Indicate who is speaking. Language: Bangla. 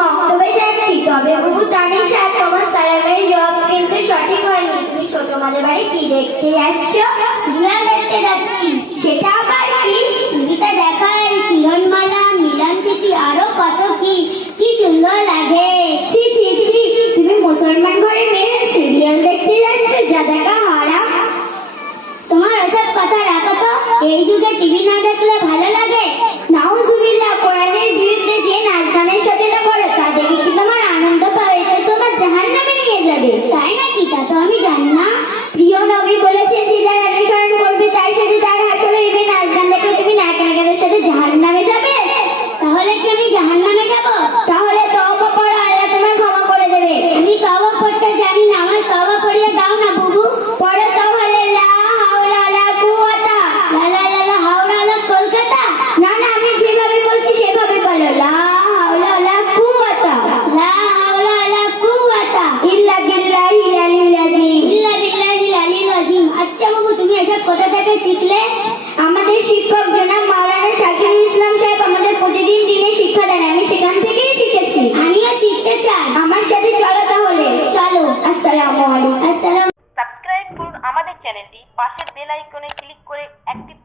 Speaker 1: মক্তবে যাচ্ছি, তবে বহু টানি সাত তোমার সালামের জবাব কিন্তু সঠিক হয়নি। তুমি ছোট মাদের বাড়ি কি দেখতে যাচ্ছ? সিরিয়াল দেখতে যাচ্ছি। সেটা আবার কি? টিভিতে দেখা এই কিরণমালা, মিলন তিথি আরও কত কি? কি সুন্দর লাগে। ছি ছি ছি। তুমি মুসলমান ঘরের মেয়ে, সিরিয়াল দেখতে যাচ্ছ? যা দেখা হারাম তোমার ওসব কথা রাখো তো। এই যুগে টিভি না দেখলে ভালো লাগে? থেকে শিখলে আমাদের শিক্ষক জনাব মাওলানা শাকিরুল ইসলাম সাহেব আমাদের প্রতিদিন দিনে শিক্ষা দেন। আমি সেখান থেকেই শিখেছি। আমিও শিখতে চাই। আমার সাথে চলো তাহলে। চলো। আসসালামু আলাইকুম। আসসালাম সাবস্ক্রাইব করুন আমাদের চ্যানেলটি। পাশের বেল আইকনে ক্লিক করে অ্যাক্টিভ